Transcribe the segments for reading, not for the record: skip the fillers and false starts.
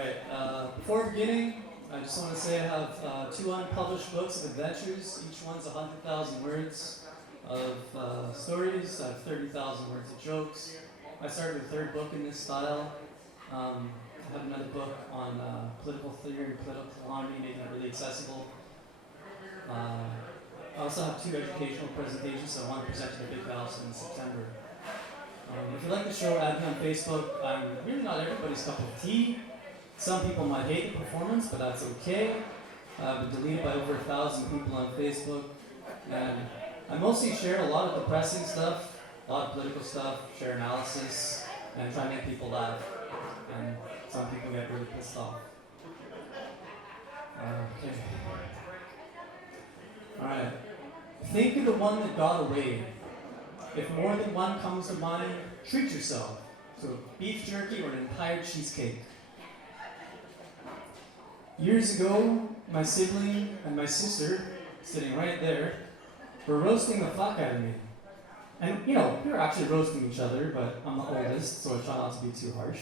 Alright, before beginning, I just want to say I have two unpublished books of adventures. Each one's 100,000 words of stories. I have 30,000 words of jokes. I started a third book in this style. I have another book on political theory, political economy, making it really accessible. I also have two educational presentations that I want to present to the Big House in September. If you like the show, add me on Facebook. I'm really not everybody's cup of tea. Some people might hate the performance, but that's okay. I've been deleted by over 1,000 people on Facebook. And I mostly share a lot of depressing stuff, a lot of political stuff, share analysis, and try to make people laugh. And some people get really pissed off. Okay. Alright. Think of the one that got away. If more than one comes to mind, treat yourself to a beef jerky or an entire cheesecake. Years ago, my sibling and my sister, sitting right there, were roasting the fuck out of me. And, we were actually roasting each other, but I'm the oldest, so I try not to be too harsh.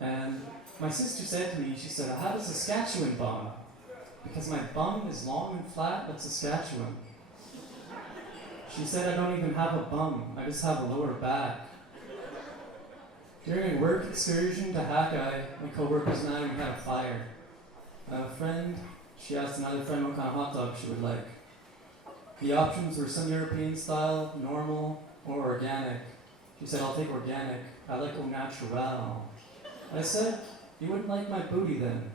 And my sister said to me, she said, I have a Saskatchewan bum, because my bum is long and flat, but Saskatchewan. She said I don't even have a bum, I just have a lower back. During a work excursion to Hackeye, my co-workers and I, we had a fire. I have a friend, she asked another friend what kind of hot dog she would like. The options were some European style, normal, or organic. She said, I'll take organic, I like au natural. I said, you wouldn't like my booty then,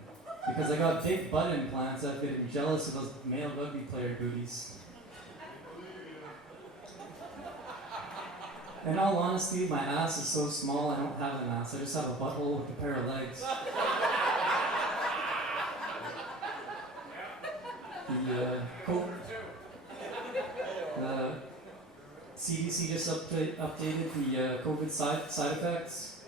because I got big butt implants, I've been jealous of those male rugby player booties. In all honesty, my ass is so small I don't have an ass. I just have a butthole with a pair of legs. The CDC just updated the COVID side effects.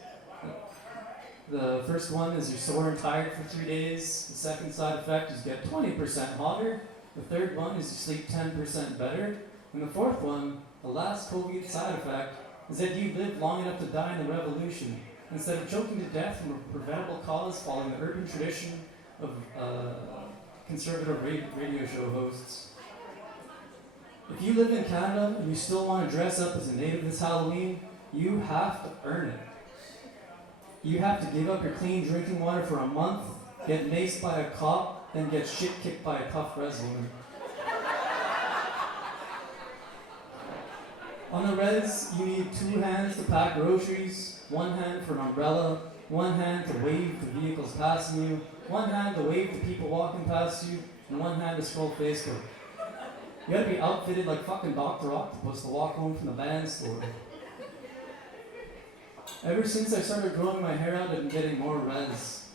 The first one is you're sore and tired for 3 days. The second side effect is you get 20% hotter. The third one is you sleep 10% better. And the fourth one, the last COVID side effect, is that you live long enough to die in the revolution, instead of choking to death from a preventable cause following the urban tradition of conservative radio show hosts. If you live in Canada and you still want to dress up as a native this Halloween, you have to earn it. You have to give up your clean drinking water for a month, get maced by a cop, then get shit kicked by a tough res woman. On the res, you need 2 hands to pack groceries, 1 hand for an umbrella, 1 hand to wave to vehicles passing you, 1 hand to wave to people walking past you, and 1 hand to scroll Facebook. You gotta be outfitted like fucking Dr. Octopus to walk home from the band store. Ever since I started growing my hair out, I've been getting more res.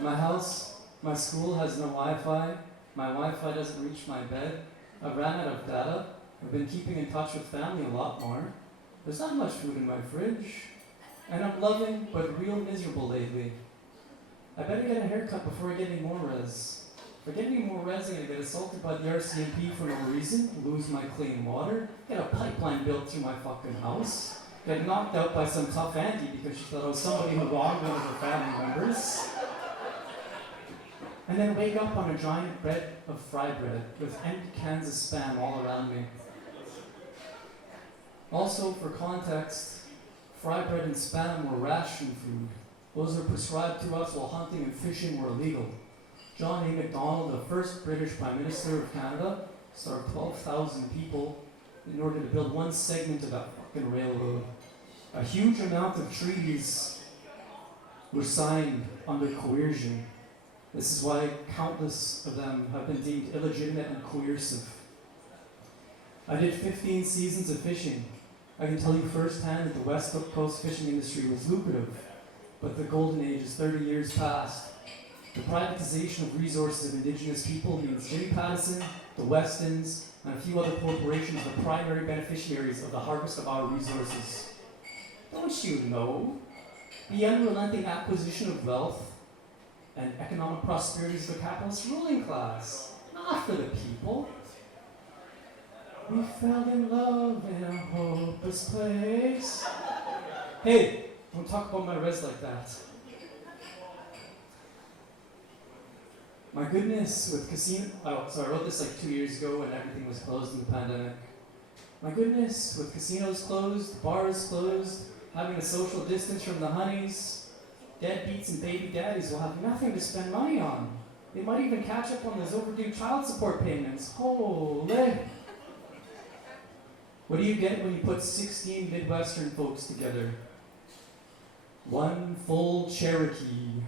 My house, my school has no Wi-Fi, my Wi-Fi doesn't reach my bed, I've ran out of data, I've been keeping in touch with family a lot more. There's not much food in my fridge. And I'm loving, but real miserable lately. I better get a haircut before I get any more res. If I get any more res, I'm gonna get assaulted by the RCMP for no reason, lose my clean water, get a pipeline built through my fucking house, get knocked out by some tough auntie because she thought I was somebody who wronged one of her family members, and then wake up on a giant bed of fry bread with empty cans of Spam all around me. Also, for context, fry bread and Spam were ration food. Those were prescribed to us while hunting and fishing were illegal. John A. Macdonald, the first British Prime Minister of Canada, starved 12,000 people in order to build 1 segment of that fucking railroad. A huge amount of treaties were signed under coercion. This is why countless of them have been deemed illegitimate and coercive. I did 15 seasons of fishing. I can tell you firsthand that the West Coast fishing industry was lucrative, but the golden age is 30 years past. The privatization of resources of Indigenous people means Jimmy Pattison, the Westons, and a few other corporations are the primary beneficiaries of the harvest of our resources. Don't you know? The unrelenting acquisition of wealth and economic prosperity of the capitalist ruling class, not for the people. We fell in love in a hopeless place. Hey, Don't talk about my res like that. My goodness, with so I wrote this like 2 years ago when everything was closed in the pandemic. My goodness, with casinos closed, bars closed, having a social distance from the honeys, deadbeats and baby daddies will have nothing to spend money on. They might even catch up on those overdue child support payments. Holy! What do you get when you put 16 Midwestern folks together? One full Cherokee.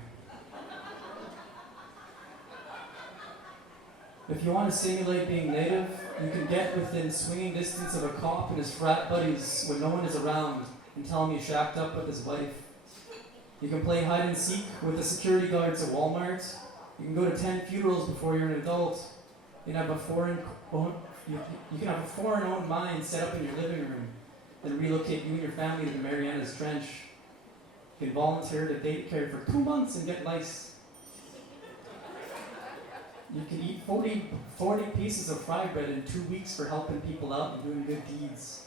If you want to simulate being native, you can get within swinging distance of a cop and his frat buddies when no one is around and tell him he shacked up with his wife. You can play hide and seek with the security guards at Walmart. You can go to 10 funerals before you're an adult. You can have a foreign-owned mine set up in your living room, then relocate you and your family to the Marianas Trench. You can volunteer to daycare for 2 months and get lice. You can eat 40 pieces of fry bread in 2 weeks for helping people out and doing good deeds.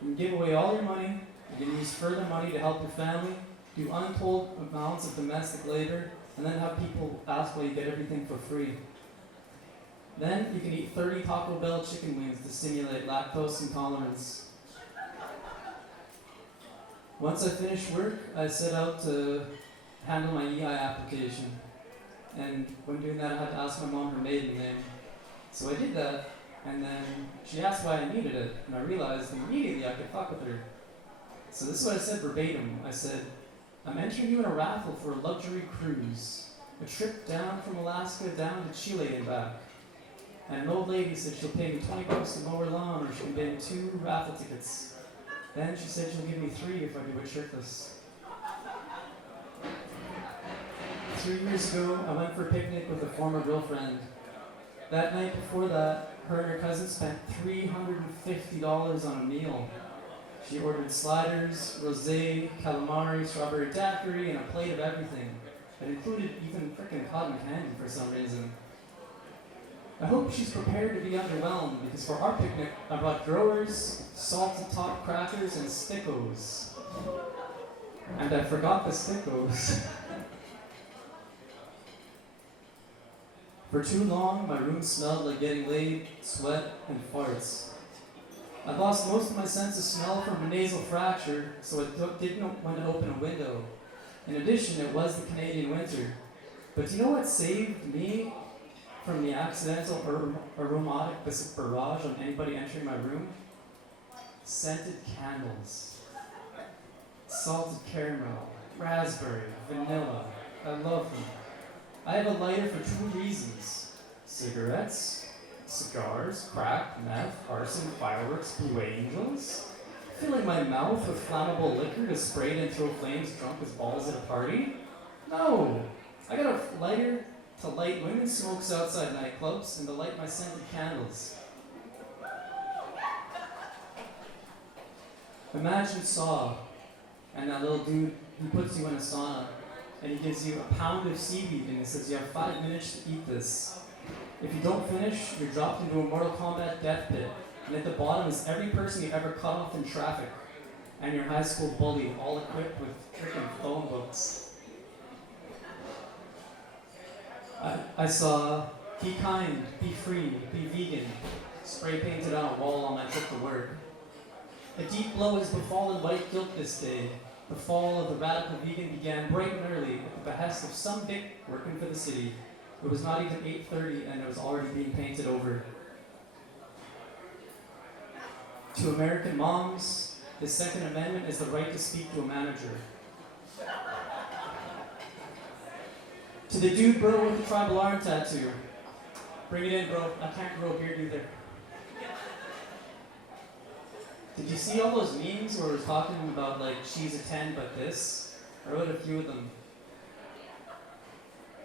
You can give away all your money. You can use further money to help your family, do untold amounts of domestic labor, and then have people ask why you get everything for free. Then you can eat 30 Taco Bell chicken wings to simulate lactose intolerance. Once I finish work, I set out to handle my EI application. And when doing that, I had to ask my mom her maiden name. So I did that, and then she asked why I needed it, and I realized immediately I could fuck with her. So this is what I said verbatim. I said, I'm entering you in a raffle for a luxury cruise, a trip down from Alaska down to Chile and back. And an old lady said she'll pay me $20 to mow her lawn, or she can pay me 2 raffle tickets. Then she said she'll give me 3 if I do it shirtless. 3 years ago, I went for a picnic with a former girlfriend. That night before that, her and her cousin spent $350 on a meal. She ordered sliders, rosé, calamari, strawberry daiquiri, and a plate of everything. It included even frickin' cotton candy for some reason. I hope she's prepared to be underwhelmed, because for our picnic, I brought growers, salted top crackers, and stickos. And I forgot the stickos. For too long, my room smelled like getting laid, sweat, and farts. I lost most of my sense of smell from a nasal fracture, so I didn't want to open a window. In addition, it was the Canadian winter. But do you know what saved me from the accidental aromatic barrage on anybody entering my room? Scented candles. Salted caramel, raspberry, vanilla. I love them. I have a lighter for 2 reasons. Cigarettes, cigars, crack, meth, arson, fireworks, blue angels. Filling my mouth with flammable liquor to spray it and throw flames drunk as balls at a party? No! I got a lighter to light women's smokes outside nightclubs and to light my scented candles. Imagine Saw and that little dude who puts you in a sauna and he gives you a pound of seaweed and he says you have 5 minutes to eat this. If you don't finish, you're dropped into a Mortal Kombat death pit, and at the bottom is every person you ever cut off in traffic, and your high school bully, all equipped with freaking phone books. I saw be kind, be free, be vegan, spray painted on a wall on my trip to work. A deep blow has befallen white guilt this day. The fall of the radical vegan began bright and early at the behest of some dick working for the city. It was not even 8:30 and it was already being painted over. To American moms, the Second Amendment is the right to speak to a manager. To the dude bro with the tribal arm tattoo, bring it in bro, I can't grow a beard either. Did you see all those memes where we're talking about like she's a 10 but this? I wrote a few of them.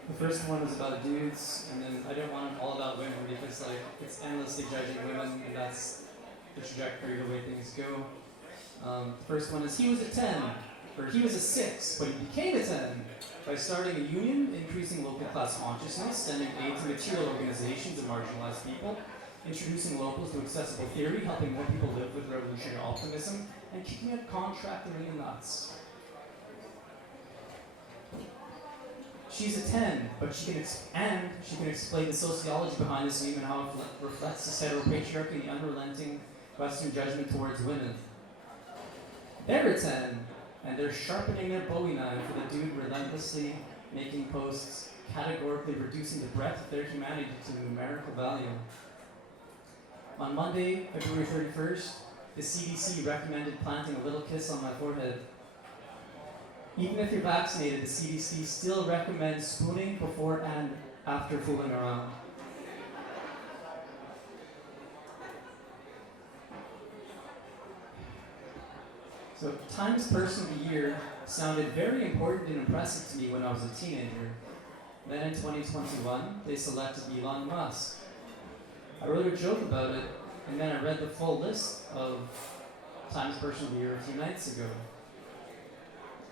The first one was about dudes, and then I didn't want it all about women because like it's endlessly judging women, and that's the trajectory, the way things go. The first one is he was a 10, or he was a 6, but he became a 10 by starting a union, increasing local class consciousness, sending aid to material organizations and marginalized people, introducing locals to accessible theory, helping more people live with revolutionary optimism, and kicking a contractor in the nuts. She's a 10, but she can explain the sociology behind this meme and how it reflects the patriarchy and the unrelenting Western judgment towards women. They're a 10, and they're sharpening their Bowie knife for the dude relentlessly making posts, categorically reducing the breadth of their humanity to numerical value. On Monday, February 31st, the CDC recommended planting a little kiss on my forehead. Even if you're vaccinated, the CDC still recommends spooning before and after fooling around. So, Times Person of the Year sounded very important and impressive to me when I was a teenager. Then in 2021, they selected Elon Musk. I wrote a joke about it, and then I read the full list of Times Person of the Year a few nights ago.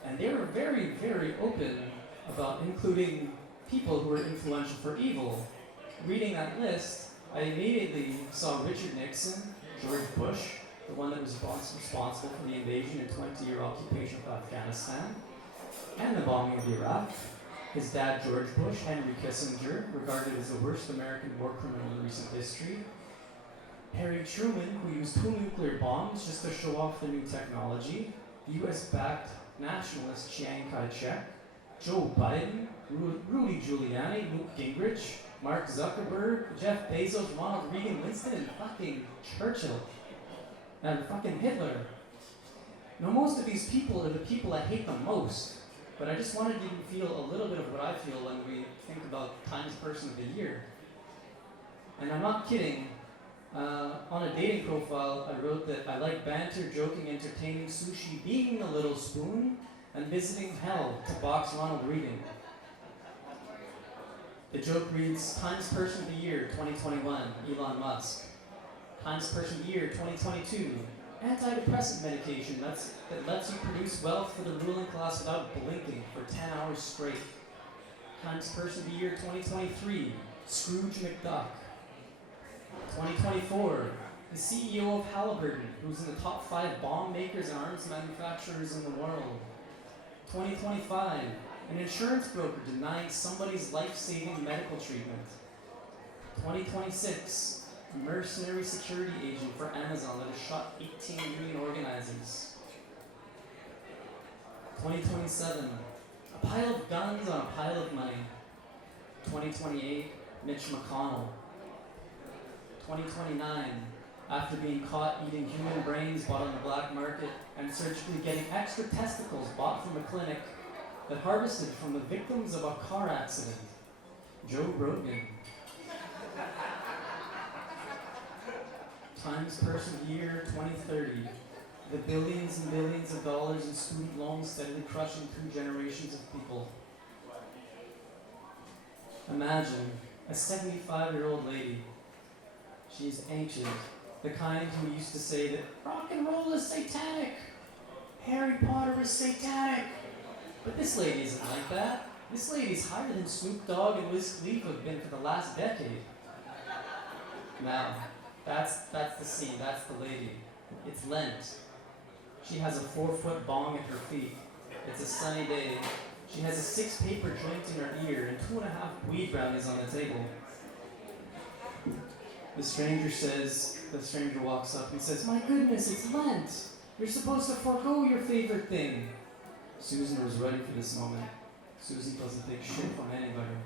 And they were very, very open about including people who were influential for evil. Reading that list, I immediately saw Richard Nixon, George Bush, the one that was responsible for the invasion and 20-year occupation of Afghanistan, and the bombing of Iraq. His dad, George Bush, Henry Kissinger, regarded as the worst American war criminal in recent history. Harry Truman, who used 2 nuclear bombs just to show off the new technology. US-backed nationalist Chiang Kai-shek. Joe Biden, Rudy Giuliani, Newt Gingrich, Mark Zuckerberg, Jeff Bezos, Ronald Reagan, Winston, and fucking Churchill. And fucking Hitler. Now, most of these people are the people I hate the most, but I just wanted you to feel a little bit of what I feel when we think about Times Person of the Year. And I'm not kidding. On a dating profile, I wrote that I like banter, joking, entertaining, sushi, being a little spoon, and visiting hell to box Ronald Reagan. The joke reads, Times Person of the Year 2021, Elon Musk. Times Person of the Year 2022, antidepressant medication that lets you produce wealth for the ruling class without blinking for 10 hours straight. Times Person of the Year 2023, Scrooge McDuck. 2024, the CEO of Halliburton, who's in the top 5 bomb makers and arms manufacturers in the world. 2025, an insurance broker denying somebody's life-saving medical treatment. 2026, a mercenary security agent for Amazon that has shot 18 union organizers. 2027, a pile of guns on a pile of money. 2028, Mitch McConnell. 2029, after being caught eating human brains bought on the black market and surgically getting extra testicles bought from a clinic that harvested from the victims of a car accident, Joe Rogan. Times Person of the Year 2030, the billions and billions of dollars in student loans steadily crushing 2 generations of people. Imagine a 75-year-old lady. She's ancient, the kind who used to say that rock and roll is satanic, Harry Potter is satanic. But this lady isn't like that. This lady's higher than Snoop Dogg and Wiz Khalifa have been for the last decade. Now, that's the scene, that's the lady. It's Lent. She has a 4-foot bong at her feet. It's a sunny day. She has a 6 paper joints in her ear and 2.5 weed brownies on the table. The stranger walks up and says, "My goodness, it's Lent. You're supposed to forego your favorite thing." Susan was ready for this moment. Susan doesn't take shit from anybody.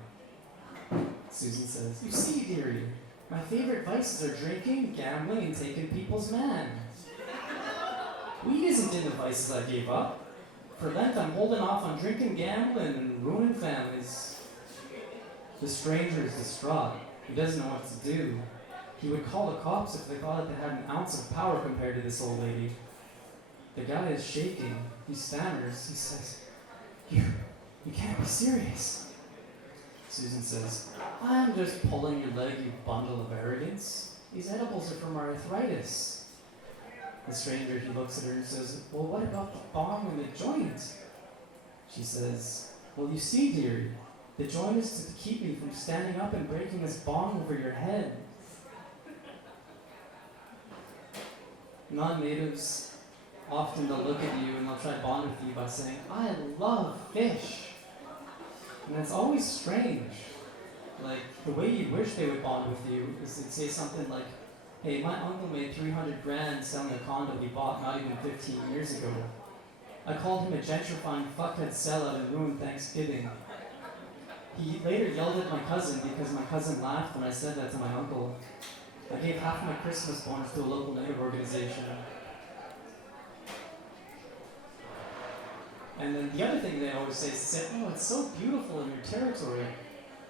Susan says, "You see, dearie, my favorite vices are drinking, gambling, and taking people's man. Weed isn't in the vices I gave up. For Lent, I'm holding off on drinking, gambling, and ruining families." The stranger is distraught. He doesn't know what to do. He would call the cops if they thought they had an ounce of power compared to this old lady. The guy is shaking. He stammers. He says, You can't be serious." Susan says, "I'm just pulling your leg, you bundle of arrogance. These edibles are for my arthritis." The stranger, he looks at her and says, "Well, what about the bong and the joint?" She says, "Well, you see, dearie, the joint is to keep me from standing up and breaking this bong over your head." Non-natives, often they'll look at you and they'll try to bond with you by saying, "I love fish." And it's always strange. Like, the way you wish they would bond with you is they'd say something like, hey, my uncle made 300 grand selling a condo he bought not even 15 years ago. I called him a gentrifying fuckhead sellout and ruined Thanksgiving. He later yelled at my cousin because my cousin laughed when I said that to my uncle. I gave half my Christmas bonus to a local native organization. And then the other thing they always say is, oh, it's so beautiful in your territory.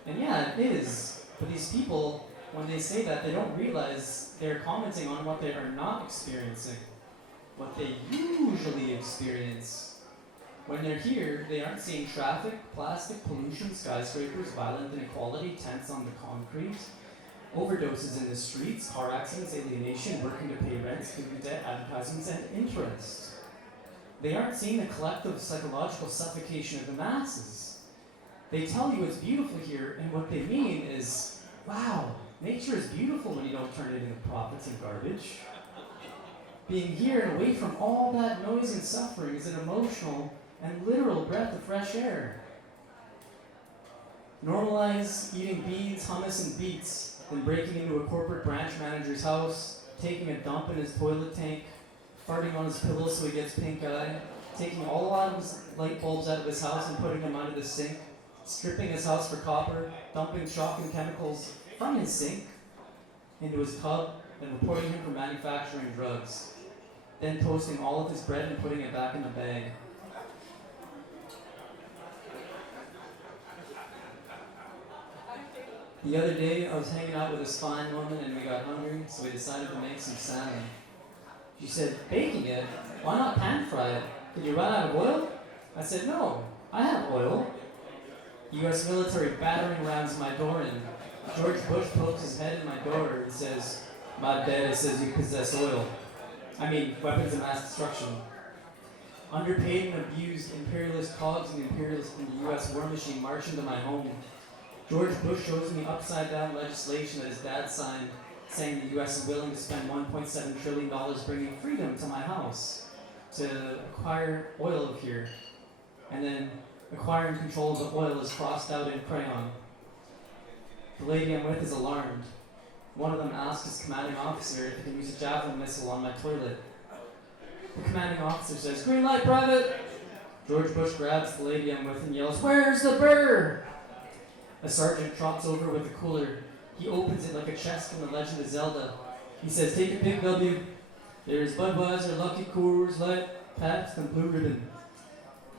And yeah, it is. But these people, when they say that, they don't realize they're commenting on what they are not experiencing. What they usually experience. When they're here, they aren't seeing traffic, plastic, pollution, skyscrapers, violent inequality, tents on the concrete, overdoses in the streets, car accidents, alienation, working to pay rent, student debt, advertisements, and interest. They aren't seeing the collective psychological suffocation of the masses. They tell you it's beautiful here, and what they mean is, wow, nature is beautiful when you don't turn it into profits and garbage. Being here and away from all that noise and suffering is an emotional and literal breath of fresh air. Normalize eating beans, hummus, and beets, then breaking into a corporate branch manager's house, taking a dump in his toilet tank, farting on his pillow so he gets pink eye, taking all of his light bulbs out of his house and putting them under the sink, stripping his house for copper, dumping chalk and chemicals from his sink into his tub, and reporting him for manufacturing drugs. Then toasting all of his bread and putting it back in the bag. The other day, I was hanging out with this fine woman and we got hungry, so we decided to make some salmon. She said, baking it? Why not pan fry it? Did you run out of oil? I said, no, I have oil. U.S. military battering rams my door in. George Bush pokes his head in my door and says, my dad says you possess oil. I mean, weapons of mass destruction. Underpaid and abused imperialist cogs and imperialists in the U.S. war machine march into my home. George Bush shows me upside down legislation that his dad signed saying the U.S. is willing to spend $1.7 trillion bringing freedom to my house to acquire oil here. And then acquiring control of the oil is crossed out in crayon. The lady I'm with is alarmed. One of them asks his commanding officer if he can use a javelin missile on my toilet. The commanding officer says, green light, private! George Bush grabs the lady I'm with and yells, where's the burr? A sergeant trots over with a cooler. He opens it like a chest from the Legend of Zelda. He says, take a pick, W. There's Budweiser, Lucky Coors, Light, Pabst, and Blue Ribbon.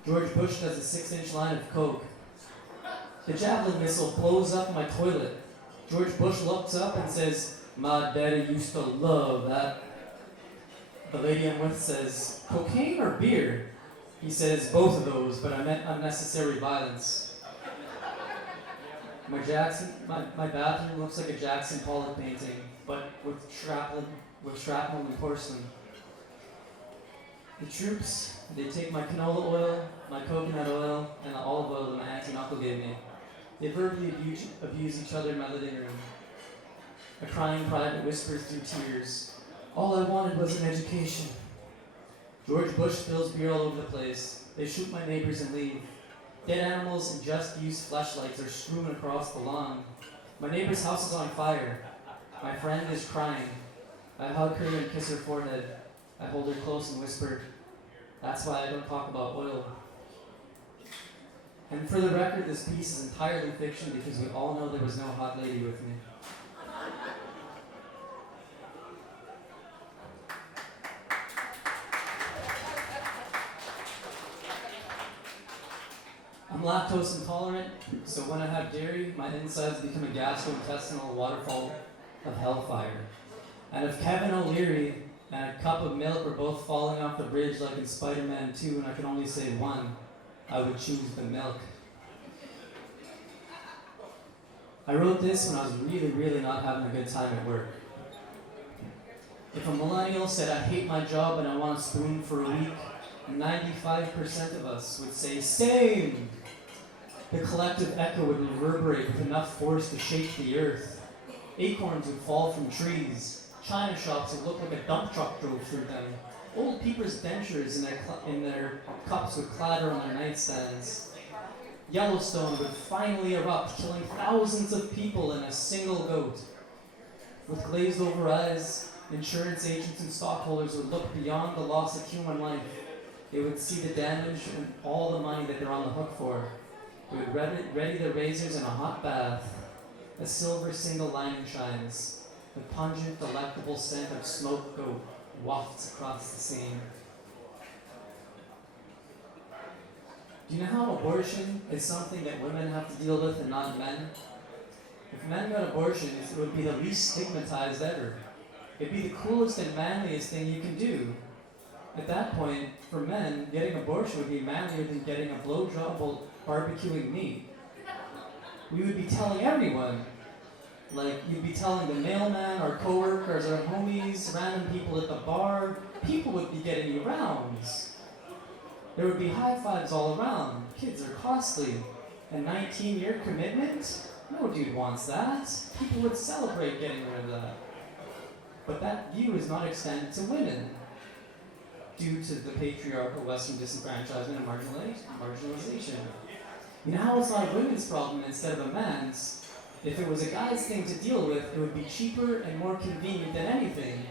George Bush does a 6-inch line of Coke. The javelin missile blows up my toilet. George Bush looks up and says, my daddy used to love that. The lady I'm with says, cocaine or beer? He says, both of those, but I meant unnecessary violence. My bathroom looks like a Jackson Pollock painting, but with shrapnel and porcelain. The troops, they take my canola oil, my coconut oil, and the olive oil that my auntie and uncle gave me. They verbally abuse each other in my living room. A crying private whispers through tears, all I wanted was an education. George Bush spills beer all over the place. They shoot my neighbors and leave. Dead animals and just-used fleshlights are strewn across the lawn. My neighbor's house is on fire. My friend is crying. I hug her and kiss her forehead. I hold her close and whisper, that's why I don't talk about oil. And for the record, this piece is entirely fiction because we all know there was no hot lady with me. I'm lactose intolerant, so when I have dairy, my insides become a gastrointestinal waterfall of hellfire. And if Kevin O'Leary and a cup of milk were both falling off the bridge like in Spider-Man 2 and I could only say one, I would choose the milk. I wrote this when I was really not having a good time at work. If a millennial said, I hate my job and I want a spoon for a week, 95% of us would say, same! The collective echo would reverberate with enough force to shake the earth. Acorns would fall from trees. China shops would look like a dump truck drove through them. Old people's dentures in their cups would clatter on their nightstands. Yellowstone would finally erupt, killing thousands of people in a single goat. With glazed over eyes, insurance agents and stockholders would look beyond the loss of human life. They would see the damage and all the money that they're on the hook for. They would ready their razors in a hot bath. A silver single lining shines. The pungent, delectable scent of smoked goat wafts across the scene. Do you know how abortion is something that women have to deal with and not men? If men got abortions, it would be the least stigmatized ever. It'd be the coolest and manliest thing you can do. At that point, for men, getting abortion would be manlier than getting a blowjob while barbecuing meat. We would be telling everyone. Like, you'd be telling the mailman, our coworkers, our homies, random people at the bar. People would be getting you rounds. There would be high fives all around. Kids are costly. A 19-year commitment? No dude wants that. People would celebrate getting rid of that. But that view is not extended to women due to the patriarchal Western disenfranchisement and marginalization. You know how it's not a women's problem instead of a man's? If it was a guy's thing to deal with, it would be cheaper and more convenient than anything.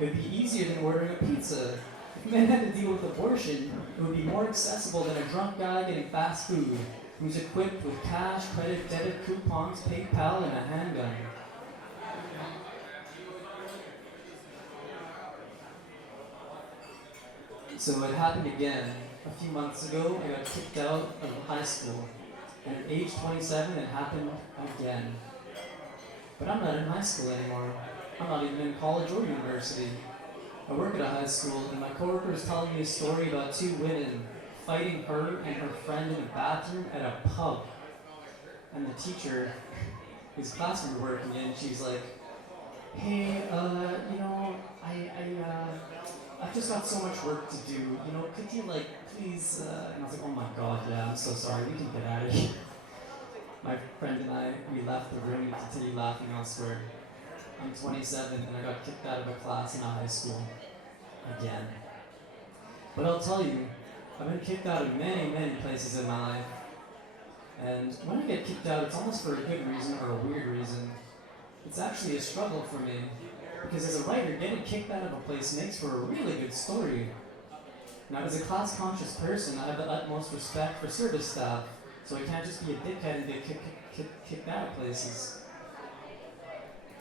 It would be easier than ordering a pizza. If men had to deal with abortion, it would be more accessible than a drunk guy getting fast food, who's equipped with cash, credit, debit, coupons, PayPal, and a handgun. So it happened again. A few months ago, I got kicked out of high school. And at age 27, it happened again. But I'm not in high school anymore. I'm not even in college or university. I work at a high school, and my coworker was telling me a story about two women fighting her and her friend in a bathroom at a pub. And the teacher, whose class we were working in, she's like, "Hey, I've just got so much work to do. You know, could you please?" And I was like, "Oh my God, yeah, I'm so sorry. We can get out of here." My friend and I, we left the room and continued laughing elsewhere. I'm 27 and I got kicked out of a class in a high school. Again. But I'll tell you, I've been kicked out of many, many places in my life. And when I get kicked out, it's almost for a good reason or a weird reason. It's actually a struggle for me. Because as a writer, getting kicked out of a place makes for a really good story. Now, as a class-conscious person, I have the utmost respect for service staff, so I can't just be a dickhead and get kicked out of places.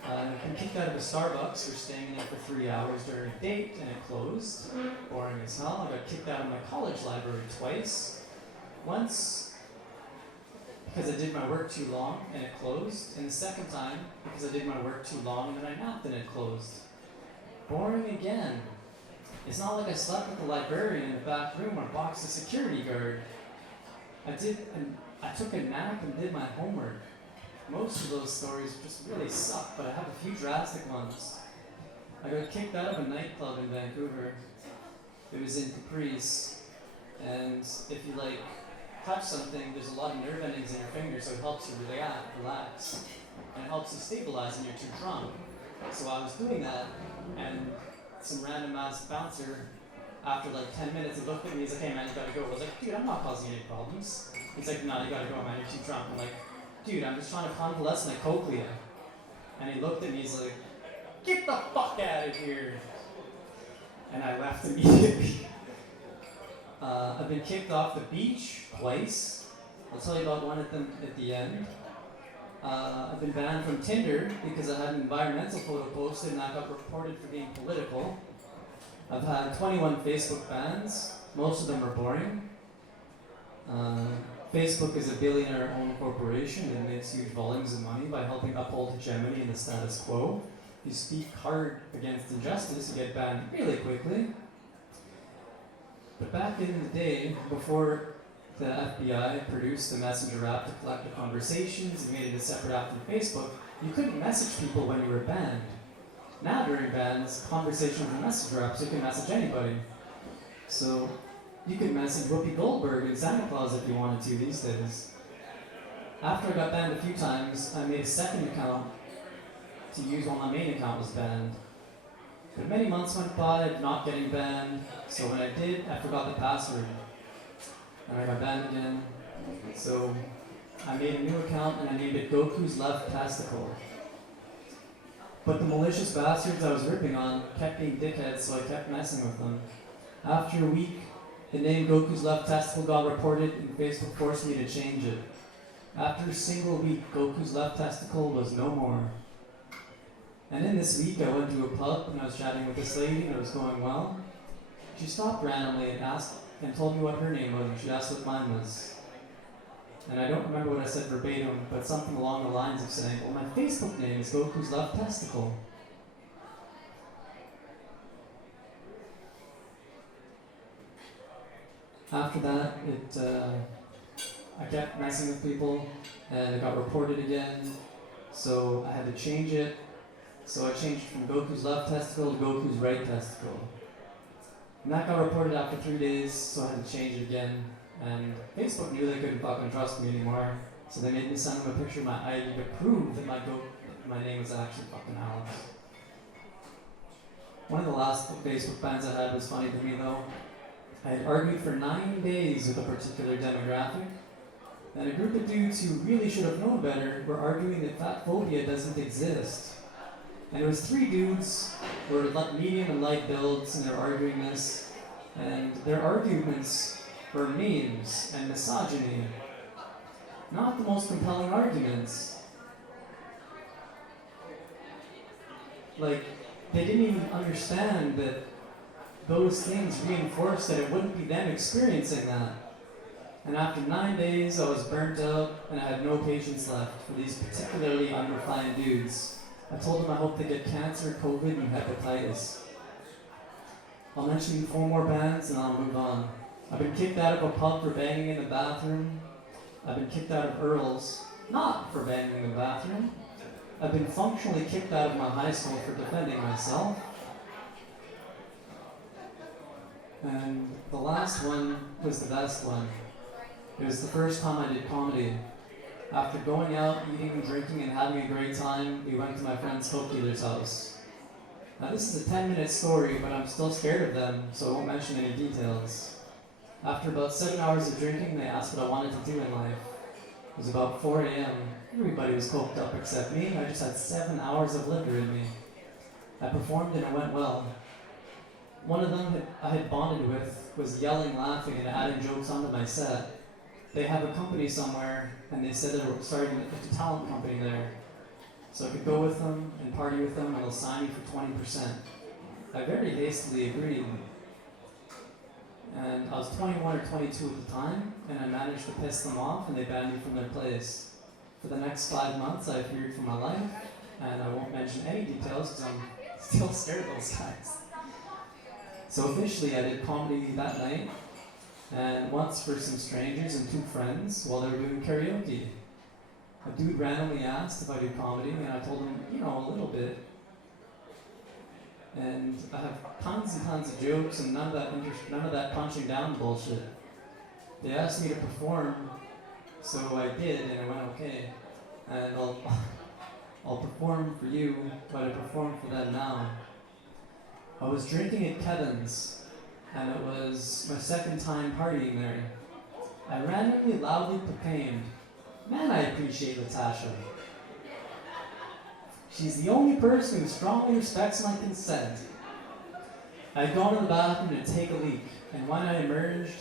I've been kicked out of a Starbucks for staying in there for 3 hours during a date, and it closed. Boring as hell. I got kicked out of my college library twice. Once because I did my work too long and it closed, and the second time because I did my work too long and then I napped and it closed. Boring again. It's not like I slept with the librarian in the back room or boxed the security guard. I took a nap and did my homework. Most of those stories just really suck, but I have a few drastic ones. I got kicked out of a nightclub in Vancouver. It was in Caprice, and if you touch something, there's a lot of nerve endings in your fingers, so it helps you relax, and it helps you stabilize when you're too drunk. So I was doing that, and some random ass bouncer, after 10 minutes, he looked at me, he's like, "Hey man, you gotta go." I was like, "Dude, I'm not causing any problems." He's like, "No, you gotta go, man, you're too drunk." I'm like, "Dude, I'm just trying to convalesce my cochlea." And he looked at me, he's like, "Get the fuck out of here." And I left immediately. I've been kicked off the beach twice. I'll tell you about one at the end. I've been banned from Tinder because I had an environmental photo posted and I got reported for being political. I've had 21 Facebook bans. Most of them are boring. Facebook is a billionaire-owned corporation and makes huge volumes of money by helping uphold hegemony and the status quo. If you speak hard against injustice, you get banned really quickly. But back in the day, before the FBI produced the Messenger app to collect the conversations and made it a separate app from Facebook, you couldn't message people when you were banned. Now during bans, conversations and Messenger apps, you can message anybody. So you can message Whoopi Goldberg and Santa Claus if you wanted to these days. After I got banned a few times, I made a second account to use while my main account was banned. But many months went by of not getting banned, so when I did, I forgot the password. And I got banned again, So I made a new account and I named it Goku's Left Testicle. But the malicious bastards I was ripping on kept being dickheads, so I kept messing with them. After a week, the name Goku's Left Testicle got reported and Facebook forced me to change it. After a single week, Goku's Left Testicle was no more. And in this week, I went to a pub and I was chatting with this lady and it was going well. She stopped randomly and asked and told me what her name was, and she asked what mine was. And I don't remember what I said verbatim, but something along the lines of saying, well, my Facebook name is Goku's Left Testicle. After that, I kept messing with people, and it got reported again, so I had to change it. So I changed from Goku's Left Testicle to Goku's Right Testicle. And that got reported after 3 days, so I had to change it again. And Facebook knew they couldn't fucking trust me anymore, so they made me send them a picture of my ID to prove that my name was actually fucking Alex. One of the last Facebook bans I had was funny to me though. I had argued for 9 days with a particular demographic, and a group of dudes who really should have known better were arguing that fat phobia doesn't exist. And it was 3 dudes who were medium and light builds, and they're arguing this, and their arguments were memes and misogyny. Not the most compelling arguments. Like, they didn't even understand that those things reinforced that it wouldn't be them experiencing that. And after 9 days, I was burnt out and I had no patience left for these particularly unrefined dudes. I told them I hope they get cancer, COVID, and hepatitis. I'll mention 4 more bans and I'll move on. I've been kicked out of a pub for banging in the bathroom. I've been kicked out of Earl's, not for banging in the bathroom. I've been functionally kicked out of my high school for defending myself. And the last one was the best one. It was the first time I did comedy. After going out, eating and drinking and having a great time, we went to my friend's coke dealer's house. Now this is a 10-minute story, but I'm still scared of them, so I won't mention any details. After about 7 hours of drinking, they asked what I wanted to do in life. It was about 4 a.m. Everybody was coked up except me. I just had 7 hours of liquor in me. I performed and it went well. One of them I had bonded with was yelling, laughing, and adding jokes onto my set. They have a company somewhere, and they said they were starting a talent company there. So I could go with them and party with them, and they'll sign me for 20%. I very hastily agreed. And I was 21 or 22 at the time, and I managed to piss them off, and they banned me from their place. For the next 5 months, I feared for my life, and I won't mention any details because I'm still scared of those guys. So officially, I did comedy that night, and once for some strangers and 2 friends while they were doing karaoke. A dude randomly asked if I do comedy, and I told him, a little bit. And I have tons and tons of jokes and none of that punching down bullshit. They asked me to perform, so I did, and it went okay. And I'll perform for you, but I perform for them now. I was drinking at Kevin's, and it was my second time partying there. I randomly loudly proclaimed, "Man, I appreciate Latasha. She's the only person who strongly respects my consent." I had gone to the bathroom to take a leak, and when I emerged,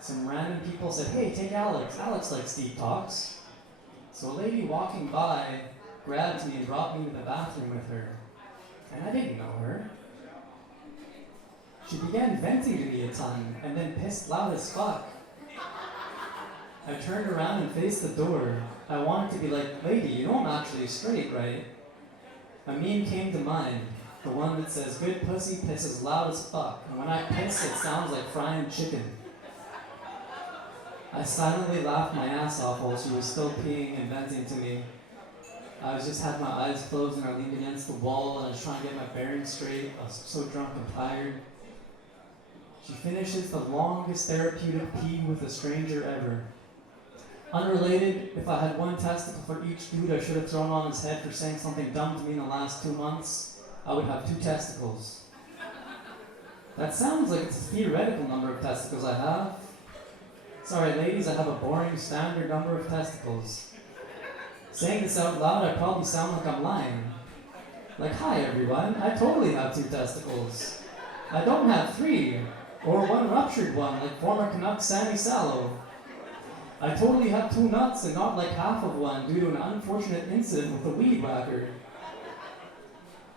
some random people said, "Hey, take Alex. Alex likes deep talks." So a lady walking by grabbed me and brought me to the bathroom with her. And I didn't know her. She began venting to me a ton, and then pissed loud as fuck. I turned around and faced the door. I wanted to be like, "Lady, you know I'm actually straight, right?" A meme came to mind, the one that says, "Good pussy pisses loud as fuck, and when I piss, it sounds like frying chicken." I silently laughed my ass off while she was still peeing and venting to me. I just had my eyes closed and I leaned against the wall and I was trying to get my bearings straight. I was so drunk and tired. She finishes the longest therapeutic pee with a stranger ever. Unrelated, if I had 1 testicle for each dude I should have thrown on his head for saying something dumb to me in the last 2 months, I would have 2 testicles. That sounds like it's a theoretical number of testicles I have. Sorry, ladies, I have a boring standard number of testicles. Saying this out loud, I probably sound like I'm lying. Like, hi everyone, I totally have 2 testicles. I don't have 3, or 1 ruptured one, like former Canuck Sammy Sallow. I totally have 2 nuts and not like half of one due to an unfortunate incident with a weed whacker.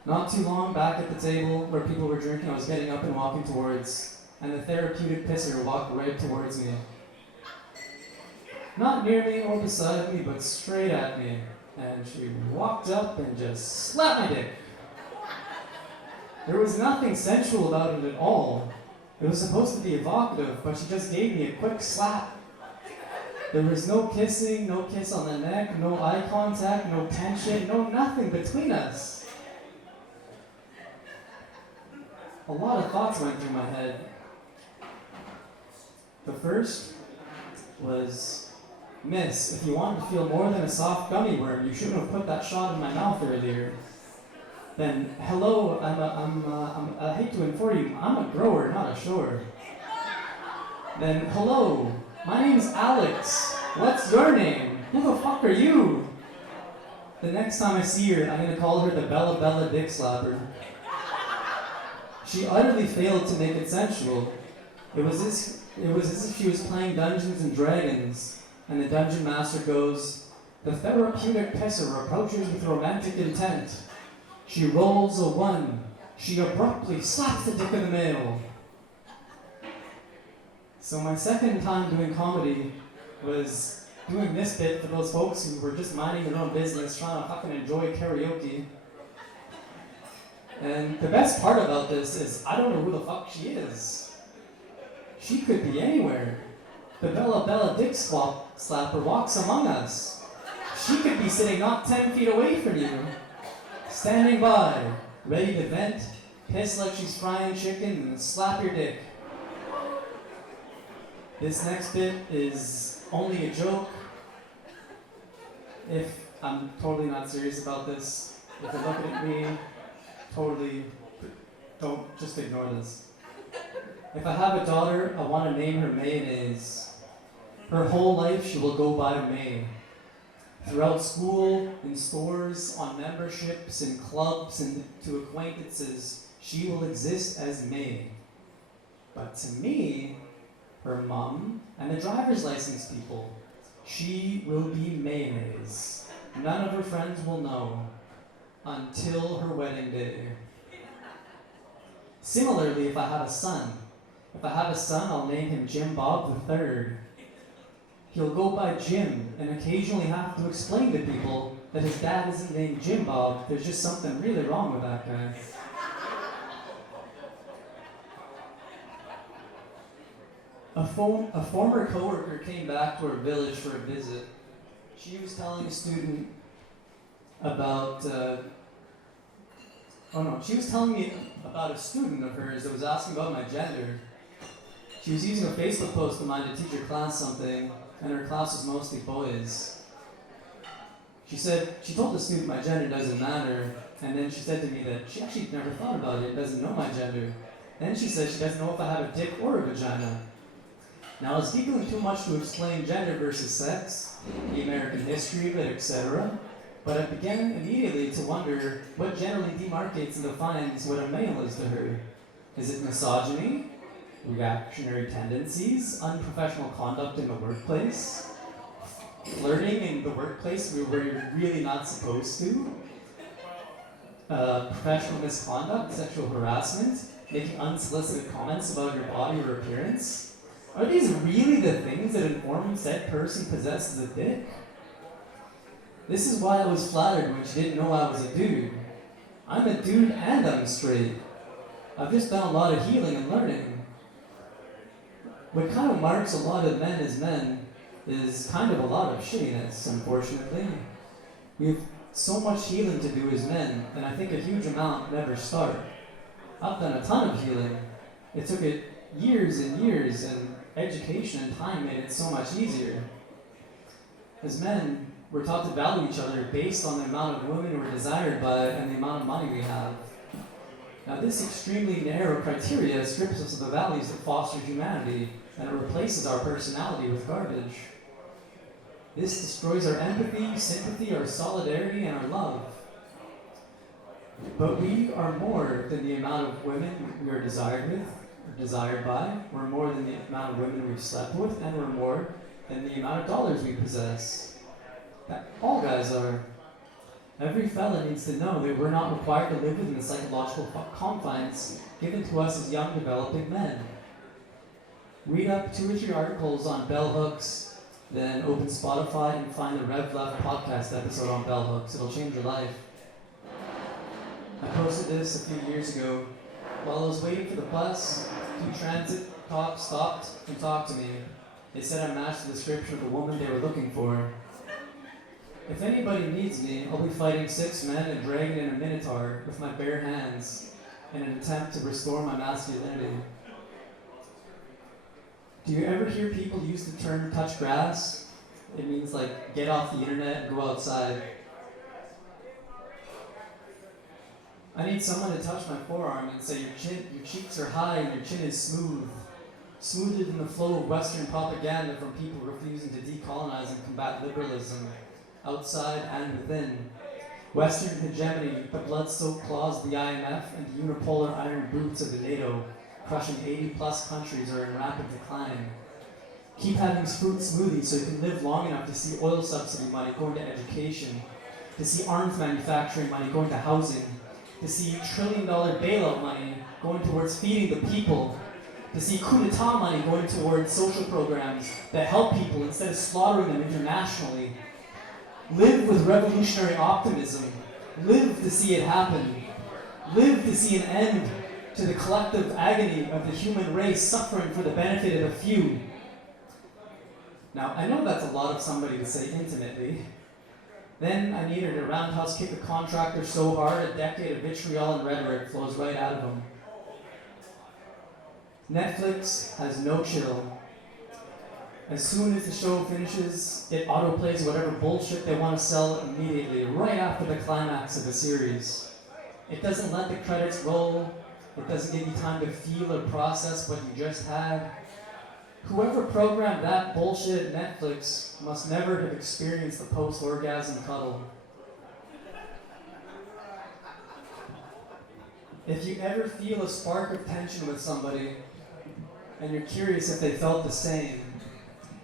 Not too long back at the table where people were drinking, I was getting up and walking towards, and the therapeutic pisser walked right towards me. Not near me or beside me, but straight at me. And she walked up and just slapped my dick. There was nothing sensual about it at all. It was supposed to be evocative, but she just gave me a quick slap. There was no kissing, no kiss on the neck, no eye contact, no tension, no nothing between us. A lot of thoughts went through my head. The first was, Miss, if you wanted to feel more than a soft gummy worm, you shouldn't have put that shot in my mouth earlier. Then, hello, I hate to inform you, I'm a grower, not a shower. Then, hello, my name's Alex. What's your name? Who the fuck are you? The next time I see her, I'm gonna call her the Bella Bella Dick Slapper. She utterly failed to make it sensual. It was as if she was playing Dungeons and Dragons, and the dungeon master goes, the therapeutic pisser approaches with romantic intent. She rolls a 1. She abruptly slaps the dick of the male. So my second time doing comedy was doing this bit for those folks who were just minding their own business, trying to fucking enjoy karaoke. And the best part about this is I don't know who the fuck she is. She could be anywhere. The Bella Bella Dick Slapper walks among us. She could be sitting not 10 feet away from you, standing by, ready to vent, piss like she's frying chicken, and slap your dick. This next bit is only a joke. If I'm totally not serious about this, if you're looking at me, totally don't, just ignore this. If I have a daughter, I want to name her Mayonnaise. Her whole life she will go by May. Throughout school, in stores, on memberships, in clubs, and to acquaintances, she will exist as May. But to me, her mom, and the driver's license people, she will be Mayonnaise. None of her friends will know until her wedding day. Similarly, if I have a son, I'll name him Jim Bob III. He'll go by Jim and occasionally have to explain to people that his dad isn't named Jim Bob. There's just something really wrong with that guy. A former coworker came back to our village for a visit. She was telling a student about, she was telling me about a student of hers that was asking about my gender. She was using a Facebook post of mine to teach her class something, and her class was mostly boys. She told the student my gender doesn't matter, and then she said to me that she actually never thought about it, doesn't know my gender. Then she said she doesn't know if I have a dick or a vagina. Now, I was giggling too much to explain gender versus sex, the American history of it, etc., but I began immediately to wonder what generally demarcates and defines what a male is to her. Is it misogyny? Reactionary tendencies? Unprofessional conduct in the workplace? Flirting in the workplace where you're really not supposed to? Professional misconduct? Sexual harassment? Making unsolicited comments about your body or appearance? Are these really the things that inform said person possesses a dick? This is why I was flattered when she didn't know I was a dude. I'm a dude and I'm straight. I've just done a lot of healing and learning. What kind of marks a lot of men as men is kind of a lot of shittiness, unfortunately. We have so much healing to do as men, and I think a huge amount never start. I've done a ton of healing. It took it years and years, and education and time made it so much easier. As men, we're taught to value each other based on the amount of women we're desired by and the amount of money we have. Now, this extremely narrow criteria strips us of the values that foster humanity, and it replaces our personality with garbage. This destroys our empathy, sympathy, our solidarity, and our love. But we are more than the amount of women we are desired with, or desired by. We're more than the amount of women we've slept with, and we're more than the amount of dollars we possess. That all guys are. Every fella needs to know that we're not required to live within the psychological confines given to us as young developing men. Read up 2 or 3 articles on bell hooks, then open Spotify and find the Rev Left podcast episode on bell hooks. It'll change your life. I posted this a few years ago. While I was waiting for the bus, 2 transit cops stopped and talked to me. They said I matched the description of the woman they were looking for. If anybody needs me, I'll be fighting 6 men and dragging in a minotaur with my bare hands in an attempt to restore my masculinity. Do you ever hear people use the term touch grass? It means like get off the internet and go outside. I need someone to touch my forearm and say your cheeks are high and your chin is smooth. Smoother than the flow of Western propaganda from people refusing to decolonize and combat liberalism, outside and within. Western hegemony, the blood-soaked claws of the IMF, and the unipolar iron boots of the NATO, crushing 80-plus countries, are in rapid decline. Keep having fruit smoothies so you can live long enough to see oil subsidy money going to education, to see arms manufacturing money going to housing, to see $1 trillion bailout money going towards feeding the people, to see coup d'etat money going towards social programs that help people instead of slaughtering them internationally. Live with revolutionary optimism. Live to see it happen. Live to see an end to the collective agony of the human race suffering for the benefit of the few. Now, I know that's a lot of somebody to say intimately. Then I needed a roundhouse kick a contractor so hard a decade of vitriol and rhetoric flows right out of him. Netflix has no chill. As soon as the show finishes, it autoplays whatever bullshit they want to sell immediately, right after the climax of the series. It doesn't let the credits roll. It doesn't give you time to feel or process what you just had. Whoever programmed that bullshit at Netflix must never have experienced the post-orgasm cuddle. If you ever feel a spark of tension with somebody, and you're curious if they felt the same,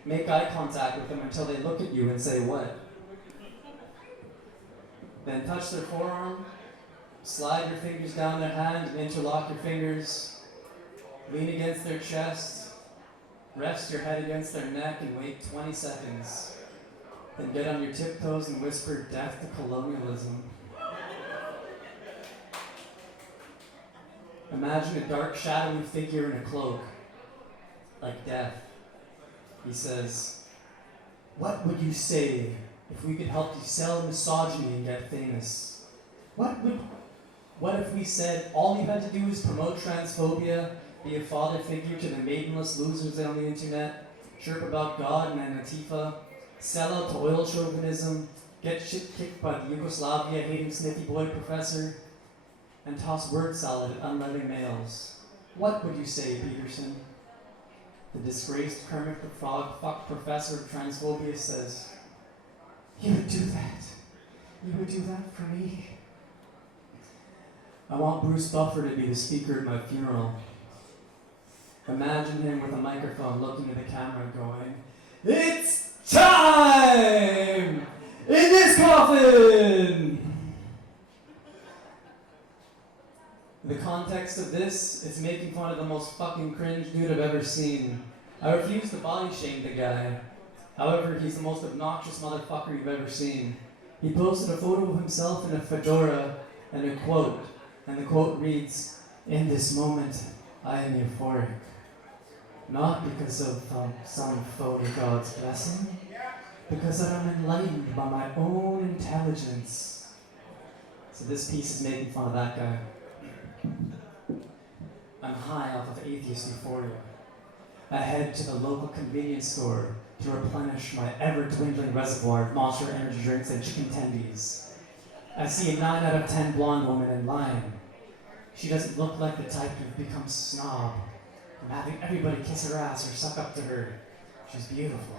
make eye contact with them until they look at you and say, "What?" Then touch their forearm, slide your fingers down their hand and interlock your fingers, lean against their chest, rest your head against their neck and wait 20 seconds. Then get on your tiptoes and whisper, "Death to colonialism." Imagine a dark, shadowy figure in a cloak, like death. He says, "What would you say if we could help you sell misogyny and get famous? What if we said all you had to do is promote transphobia, be a father figure to the maidenless losers on the internet, chirp about God and Antifa, sell out to oil chauvinism, get shit kicked by the Yugoslavia-hating sniffy boy professor, and toss word salad at unloving males? What would you say, Peterson?" The disgraced Kermit the Frog fuck professor of transphobia says, "You would do that? You would do that for me?" I want Bruce Buffer to be the speaker at my funeral. Imagine him with a microphone looking at the camera going, "It's time! In this coffin!" The context of this is making fun of the most fucking cringe dude I've ever seen. I refuse to body shame the guy. However, he's the most obnoxious motherfucker you've ever seen. He posted a photo of himself in a fedora and a quote, and the quote reads, "In this moment, I am euphoric. Not because of some photo god's blessing, because I am enlightened by my own intelligence." So this piece is making fun of that guy. I'm high off of atheist euphoria. I head to the local convenience store to replenish my ever-dwindling reservoir of Monster energy drinks and chicken tendies. I see a 9 out of 10 blonde woman in line. She doesn't look like the type to become snob. I'm having everybody kiss her ass or suck up to her. She's beautiful.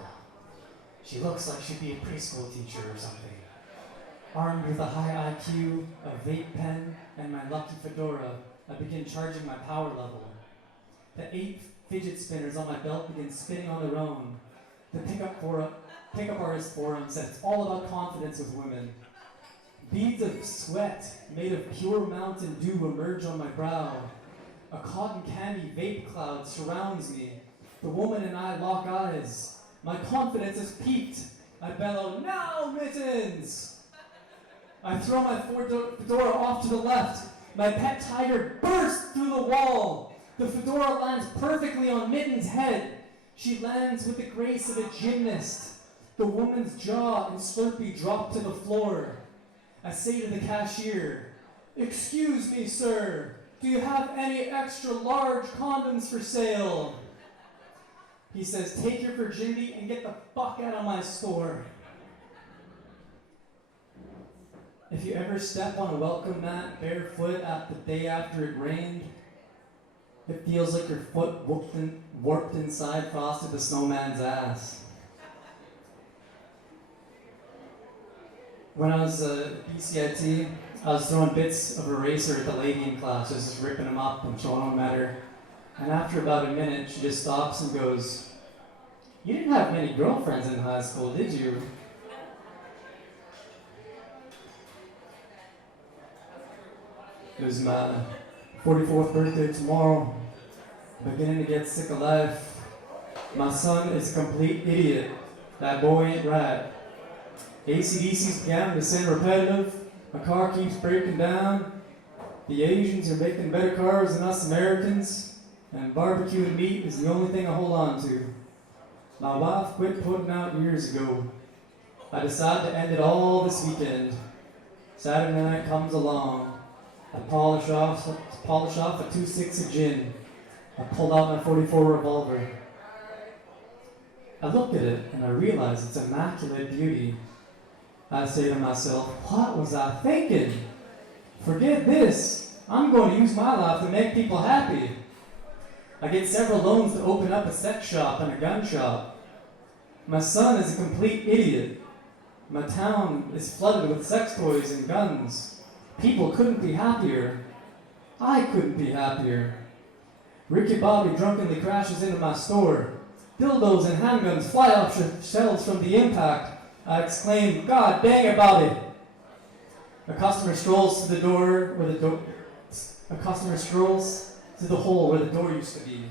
She looks like she'd be a preschool teacher or something. Armed with a high IQ, a vape pen, and my lucky fedora, I begin charging my power level. The 8 fidget spinners on my belt begin spinning on their own. The pickup artist forum said it's all about confidence with women. Beads of sweat made of pure mountain dew emerge on my brow. A cotton candy vape cloud surrounds me. The woman and I lock eyes. My confidence is peaked. I bellow, "Now, mittens!" I throw my fedora off to the left. My pet tiger bursts through the wall. The fedora lands perfectly on Mitten's head. She lands with the grace of a gymnast. The woman's jaw and Slurpee drop to the floor. I say to the cashier, "Excuse me, sir, do you have any extra large condoms for sale?" He says, "Take your virginity and get the fuck out of my store." If you ever step on a welcome mat barefoot the day after it rained, it feels like your foot warped inside Frosty the Snowman's ass. When I was at BCIT, I was throwing bits of eraser at the lady in class, just ripping them up and throwing them at her. And after about a minute, she just stops and goes, "You didn't have many girlfriends in high school, did you?" It was my 44th birthday tomorrow. Beginning to get sick of life. My son is a complete idiot. That boy ain't right. AC/DC's began to sound repetitive. My car keeps breaking down. The Asians are making better cars than us Americans. And barbecue and meat is the only thing I hold on to. My wife quit putting out years ago. I decided to end it all this weekend. Saturday night comes along. I polish off a 2.6 of gin. I pulled out my .44 revolver. I look at it and I realize it's immaculate beauty. I say to myself, what was I thinking? Forget this. I'm going to use my life to make people happy. I get several loans to open up a sex shop and a gun shop. My son is a complete idiot. My town is flooded with sex toys and guns. People couldn't be happier. I couldn't be happier. Ricky Bobby drunkenly crashes into my store. Dildos and handguns fly off shelves from the impact. I exclaim, "God dang about it!" A customer strolls to the door where a customer strolls to the hole where the door used to be.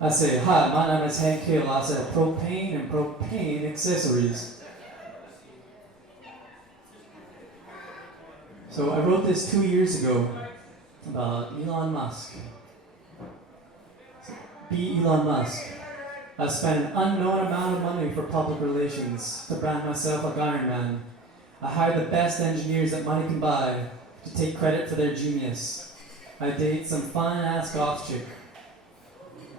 I say, "Hi, my name is Hank Hill. I sell propane and propane accessories." So I wrote this 2 years ago about Elon Musk. Be Elon Musk. I've spent an unknown amount of money for public relations to brand myself a Iron Man. I hire the best engineers that money can buy to take credit for their genius. I date some fine-ass goth chick.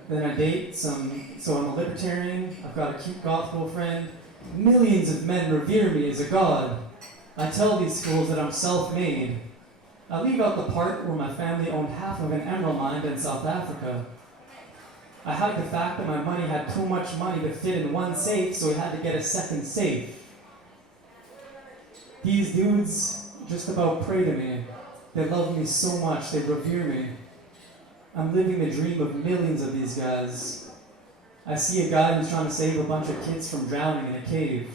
Then I date so I'm a libertarian, I've got a cute goth girlfriend. Millions of men revere me as a god. I tell these fools that I'm self-made. I leave out the part where my family owned half of an emerald mine in South Africa. I hide the fact that my money had too much money to fit in one safe, so I had to get a second safe. These dudes just about pray to me. They love me so much, they revere me. I'm living the dream of millions of these guys. I see a guy who's trying to save a bunch of kids from drowning in a cave.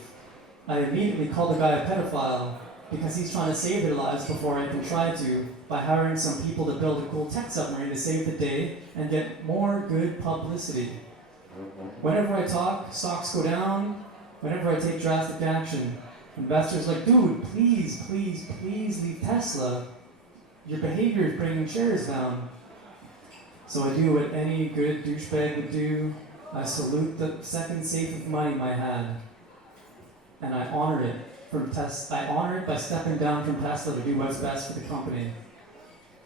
I immediately call the guy a pedophile because he's trying to save their lives before I can try to by hiring some people to build a cool tech submarine to save the day and get more good publicity. Whenever I talk, stocks go down. Whenever I take drastic action, investors are like, "Dude, please leave Tesla. Your behavior is bringing shares down." So I do what any good douchebag would do. I salute the second safe of money I had. And I honor it by stepping down from Tesla to do what's best for the company.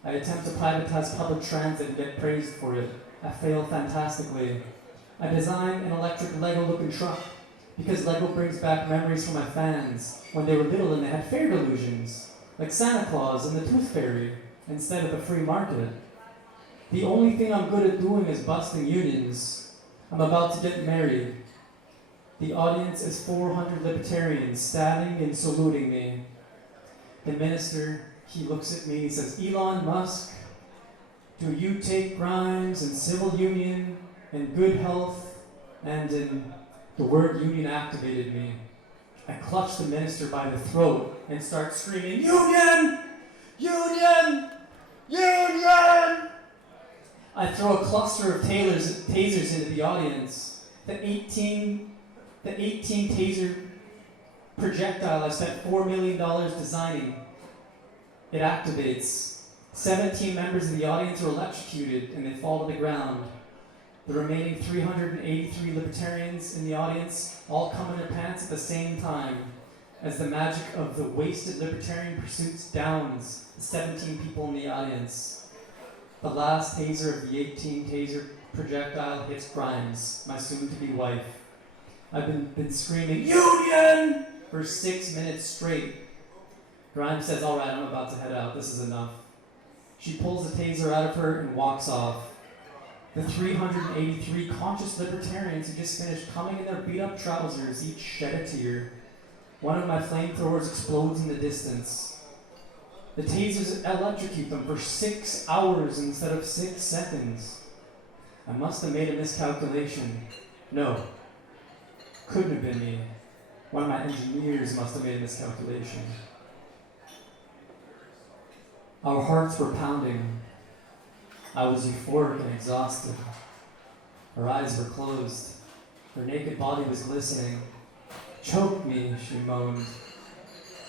I attempt to privatize public transit and get praised for it. I fail fantastically. I design an electric Lego-looking truck because Lego brings back memories from my fans when they were little and they had fair delusions, like Santa Claus and the Tooth Fairy, instead of the free market. The only thing I'm good at doing is busting unions. I'm about to get married. The audience is 400 libertarians standing and saluting me. The minister, he looks at me, he says, Elon Musk, do you take Grimes and civil union and good health and in the word union activated me. I clutch the minister by the throat and start screaming, Union! Union! Union! I throw a cluster of tasers into the audience. The 18 taser projectile I spent $4 million designing, it activates. 17 members of the audience are electrocuted and they fall to the ground. The remaining 383 libertarians in the audience all come in their pants at the same time as the magic of the wasted libertarian pursuits downs the 17 people in the audience. The last taser of the 18 taser projectile hits Grimes, my soon-to-be wife. I've been screaming, Union! For 6 minutes straight. Grimes says, all right, I'm about to head out. This is enough. She pulls the taser out of her and walks off. The 383 conscious libertarians who just finished coming in their beat-up trousers each shed a tear. One of my flamethrowers explodes in the distance. The tasers electrocute them for 6 hours instead of 6 seconds. I must have made a miscalculation. No. Couldn't have been me. One of my engineers must have made a miscalculation. Our hearts were pounding. I was euphoric and exhausted. Her eyes were closed. Her naked body was glistening. Choke me, she moaned.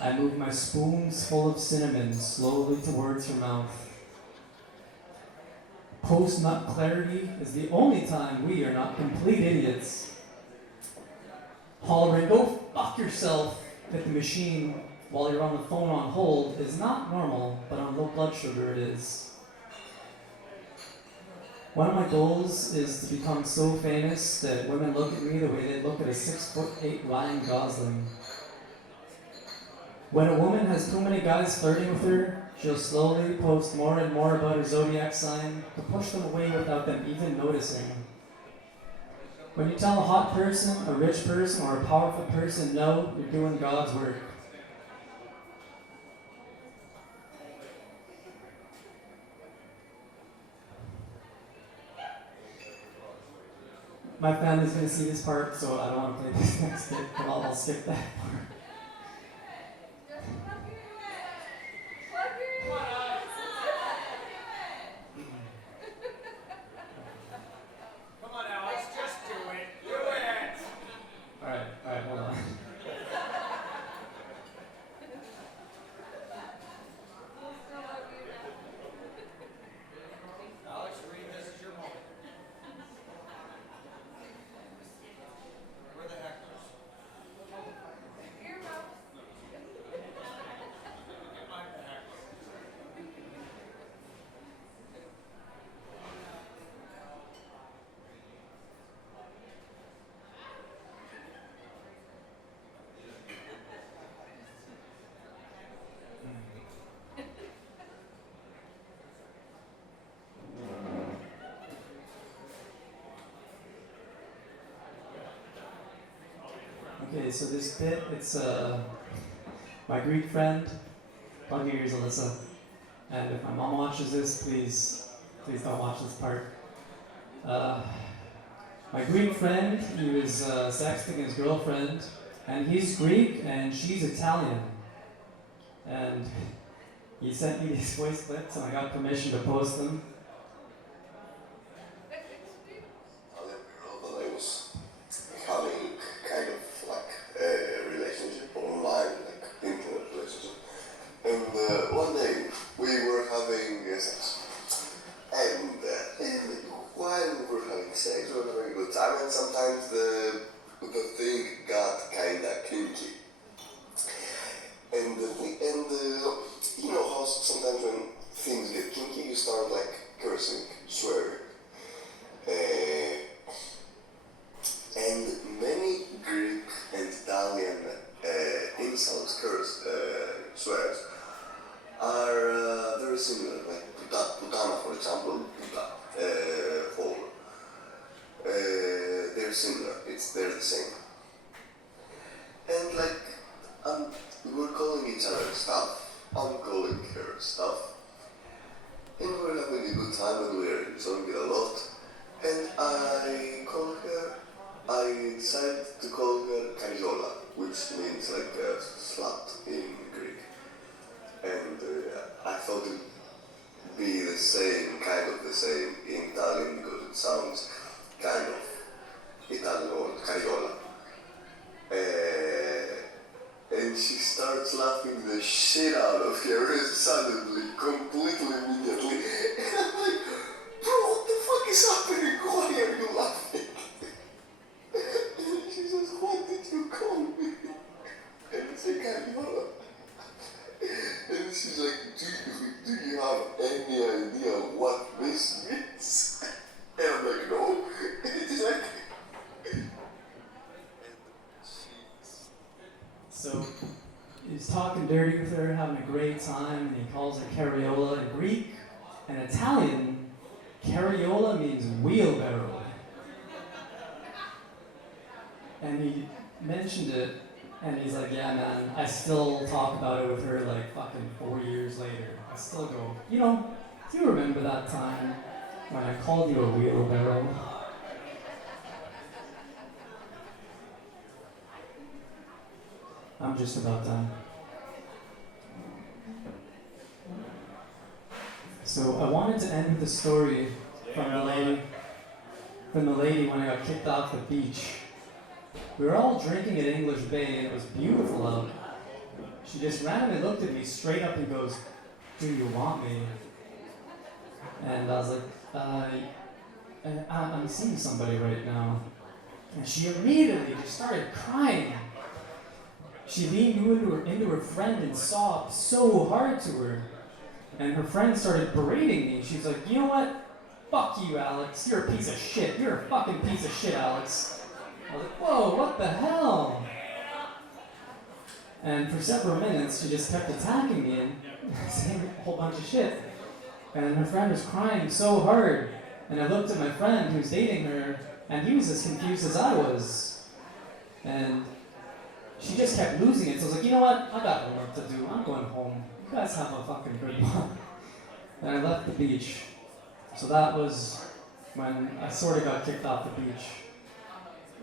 I moved my spoons full of cinnamon slowly towards her mouth. Post-nut clarity is the only time we are not complete idiots. Hollering, go fuck yourself at the machine while you're on the phone on hold is not normal, but on low blood sugar it is. One of my goals is to become so famous that women look at me the way they look at a 6'8" Ryan Gosling. When a woman has too many guys flirting with her, she'll slowly post more and more about her zodiac sign to push them away without them even noticing. When you tell a hot person, a rich person, or a powerful person no, you're doing God's work. My family's going to see this part, so I don't want to play this next bit, but I'll skip that part. Alright, hold on. Alex, read this is your moment. Where the hecklers? Get my heckler. Okay, so this bit, it's my Greek friend. Plug your ears, Alyssa. And if my mom watches this, please don't watch this part. My Greek friend, he was sexting his girlfriend, and he's Greek and she's Italian. And he sent me these voice clips, and I got permission to post them. Having kind of like a relationship online, like internet relationship. And one day we were having sex. And while we were having sex, we were having a good time, and sometimes the thing got kinda kinky. And you know how sometimes when things get kinky, you start like they're the same. And like, we're calling each other stuff, I'm calling her stuff, and we're having a good time and we're enjoying it a lot. And I decided to call her Cariola, which means like a slut in Greek. And I thought it'd be the same, kind of the same in Italian because it sounds kind of Italian word, Cariola. And she starts laughing the shit out of her suddenly, completely immediately. And I'm like, bro, what the fuck is happening? Why are you laughing? And she says, what did you call me? And I say, Cariola. And she's like, do you have any idea what this means? And I'm like, no. And it's like, So he's talking dirty with her, having a great time, and he calls her Cariola in Greek. And Italian, Cariola means wheelbarrow. And he mentioned it, and he's like, yeah man, I still talk about it with her like fucking 4 years later. I still go, do you remember that time when I called you a wheelbarrow? I'm just about done. So I wanted to end with a story from the lady when I got kicked off the beach. We were all drinking at English Bay and it was beautiful out. She just randomly looked at me straight up and goes, do you want me? And I was like, I'm seeing somebody right now. And she immediately just started crying. She leaned into her friend and sobbed so hard to her. And her friend started berating me. She's like, you know what? Fuck you, Alex. You're a piece of shit. You're a fucking piece of shit, Alex. I was like, whoa, what the hell? And for several minutes, she just kept attacking me and saying a whole bunch of shit. And her friend was crying so hard. And I looked at my friend who's dating her, and he was as confused as I was. And she just kept losing it. So I was like, you know what? I got work to do. I'm going home. You guys have a fucking good one. And I left the beach. So that was when I sort of got kicked off the beach.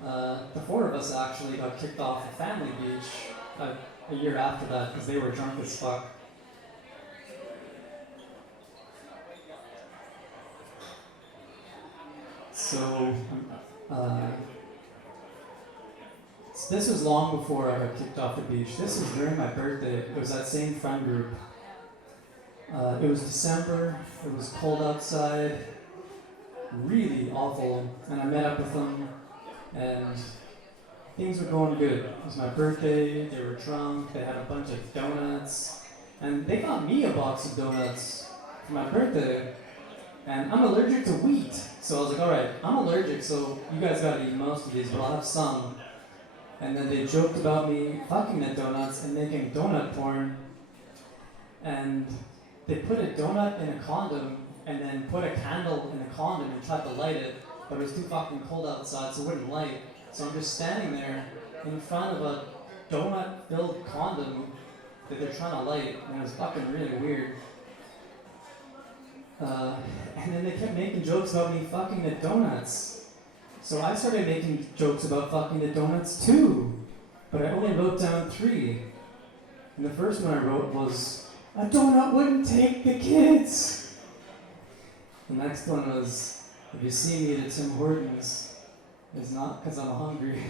The four of us actually got kicked off the family beach a year after that because they were drunk as fuck. So, this was long before I got kicked off the beach. This was during my birthday. It was that same friend group. It was December. It was cold outside. Really awful. And I met up with them. And things were going good. It was my birthday. They were drunk. They had a bunch of donuts. And they got me a box of donuts for my birthday. And I'm allergic to wheat. So I was like, alright, I'm allergic, so you guys gotta eat most of these, but I'll have some. And then they joked about me fucking the donuts and making donut porn. And they put a donut in a condom and then put a candle in the condom and tried to light it, but it was too fucking cold outside, so it wouldn't light. So I'm just standing there in front of a donut-filled condom that they're trying to light, and it was fucking really weird. And then they kept making jokes about me fucking the donuts. So I started making jokes about fucking the donuts too. But I only wrote down 3. And the first one I wrote was, a donut wouldn't take the kids. The next one was, if you see me at a Tim Hortons, it's not because I'm hungry.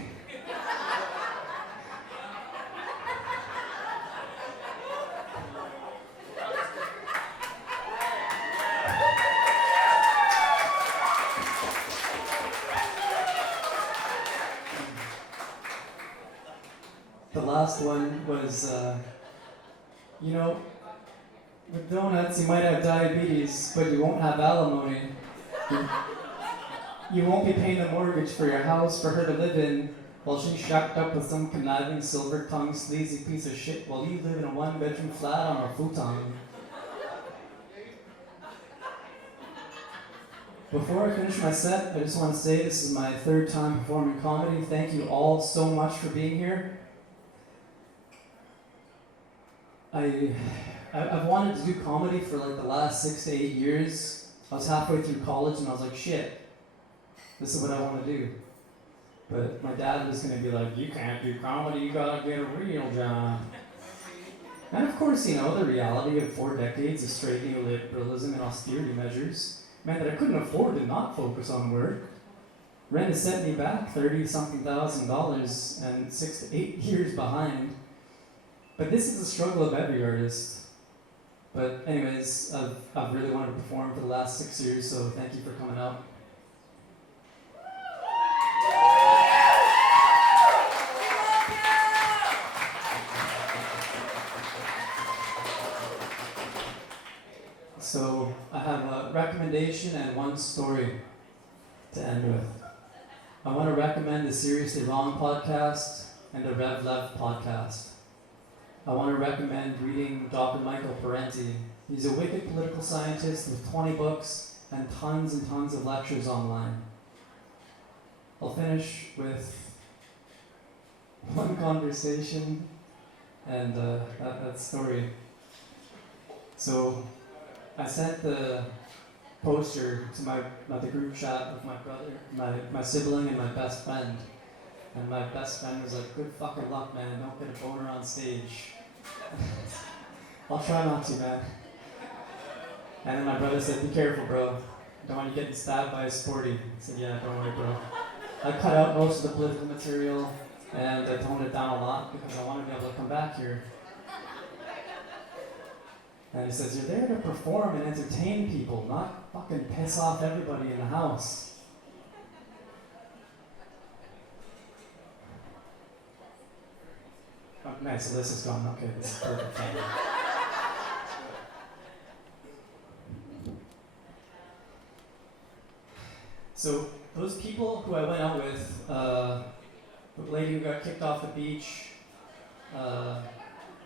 The last one was, with donuts you might have diabetes, but you won't have alimony. You won't be paying the mortgage for your house for her to live in while she's shacked up with some conniving, silver-tongued, sleazy piece of shit while you live in a one-bedroom flat on a futon. Before I finish my set, I just want to say this is my third time performing comedy. Thank you all so much for being here. I've wanted to do comedy for like the last 6 to 8 years. I was halfway through college and I was like, shit, this is what I want to do. But my dad was going to be like, you can't do comedy, you gotta get a real job. And of course, you know, the reality of 4 decades of straight neoliberalism and austerity measures meant that I couldn't afford to not focus on work. Rent has set me back $30-something thousand and 6 to 8 years behind. But this is the struggle of every artist. But anyways, I've really wanted to perform for the last 6 years, so thank you for coming out. So I have a recommendation and one story to end with. I want to recommend the Seriously Wrong podcast and the Rev Lev podcast. I want to recommend reading Dr. Michael Parenti. He's a wicked political scientist with 20 books and tons of lectures online. I'll finish with one conversation and that story. So I sent the poster to the group chat with my brother, my sibling, and my best friend. And my best friend was like, good fucking luck, man, don't get a boner on stage. I'll try not to, man. And then my brother said, be careful, bro. Don't want you getting stabbed by a sporty. I said, yeah, don't worry, bro. I cut out most of the political material and I toned it down a lot because I want to be able to come back here. And he says, you're there to perform and entertain people, not fucking piss off everybody in the house. Oh, nice, so this is gone. Okay, this is perfect. So, those people who I went out with, the lady who got kicked off the beach,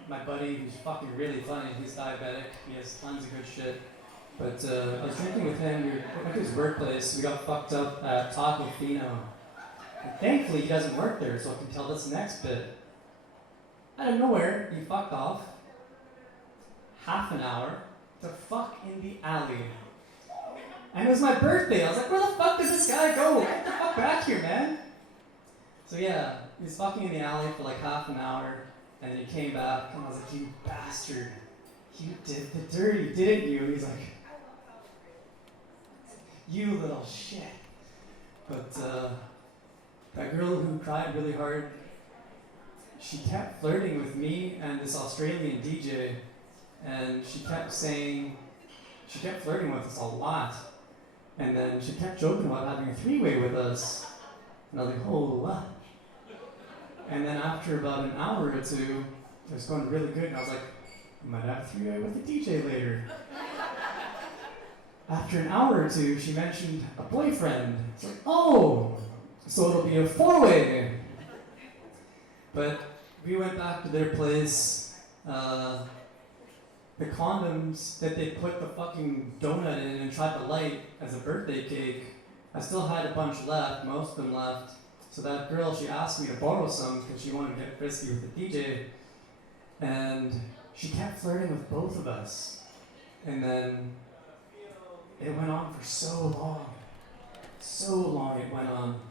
my buddy who's fucking really funny, he's diabetic, he has tons of good shit. But I was drinking with him, we went to his workplace, we got fucked up at Taco Fino. And thankfully he doesn't work there, so I can tell this next bit. Out of nowhere, he fucked off half an hour to fuck in the alley. And it was my birthday, I was like, where the fuck did this guy go? Get the fuck back here, man. So yeah, he was fucking in the alley for like half an hour. And then he came back, and I was like, you bastard. You did the dirty, didn't you? And he's like, you little shit. But that girl who cried really hard, she kept flirting with me and this Australian DJ. And she kept flirting with us a lot. And then she kept joking about having a three-way with us. And I was like, oh, what? And then after about an hour or two, it was going really good, and I was like, I might have a three-way with the DJ later. After an hour or two, she mentioned a boyfriend. It's like, oh, so it'll be a four-way. But we went back to their place. The condoms that they put the fucking donut in and tried to light as a birthday cake, I still had a bunch left, most of them left. So that girl, she asked me to borrow some because she wanted to get frisky with the DJ. And she kept flirting with both of us. And then it went on for so long. So long it went on.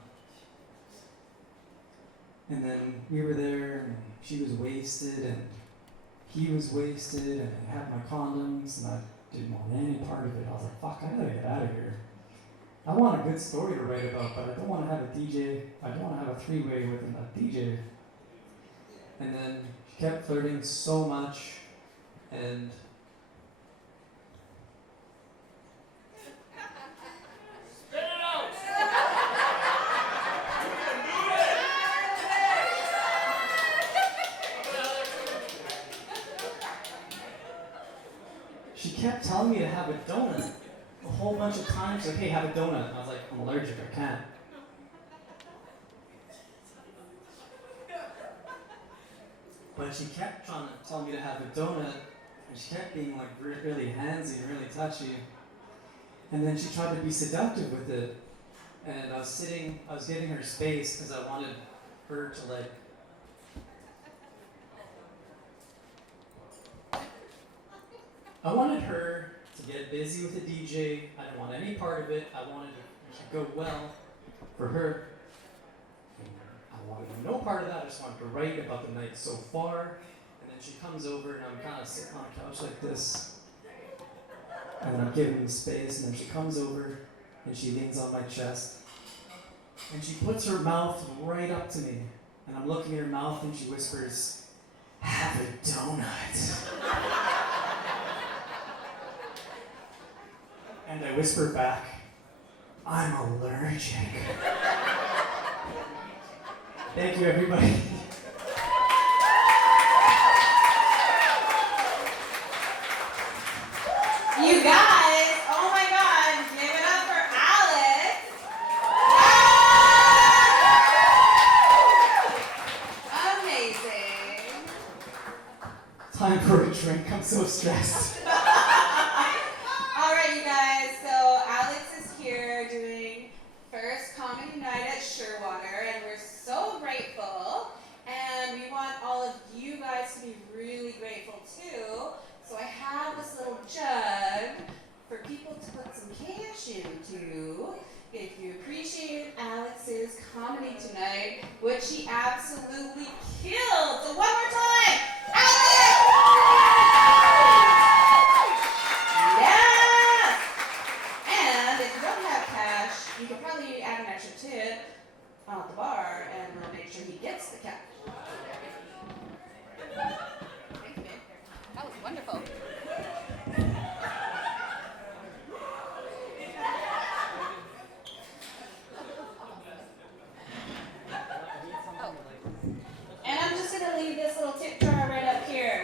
And then we were there and she was wasted and he was wasted and I had my condoms and I didn't want any part of it. I was like, fuck, I gotta get out of here. I want a good story to write about, but I don't want to have a DJ. I don't want to have a three-way with a DJ. And then she kept flirting so much, and Spit it out! she kept telling me to have a donut. A whole bunch of times, like, hey, have a donut. And I was like, I'm allergic, I can't. But she kept trying to tell me to have a donut, and she kept being like really handsy and really touchy. And then she tried to be seductive with it. And I was giving her space because I wanted her to like, I wanted her to get busy with the DJ. I didn't want any part of it. I wanted it to go well for her. I wanted no part of that. I just wanted to write about the night so far. And then she comes over and I'm kind of sitting on a couch like this. And then I'm giving her space. And then she comes over and she leans on my chest. And she puts her mouth right up to me. And I'm looking at her mouth and she whispers, "Have a donut." And I whisper back, "I'm allergic." Thank you, everybody. You guys, oh my God, give it up for Alex. Amazing. Time for a drink. I'm so stressed. All right, you guys, so Alex is here doing first comedy night at Shearwater, and we're so grateful. And we want all of you guys to be really grateful too. So I have this little jug for people to put some cash into if you appreciated Alex's comedy tonight, which he absolutely killed. So one more time, Alex! Yes! And if you don't have cash, you can probably add an extra tip at the bar and we'll make sure he gets the cash. Thank you, babe. That was wonderful. And I'm just going to leave this little tip jar right up here.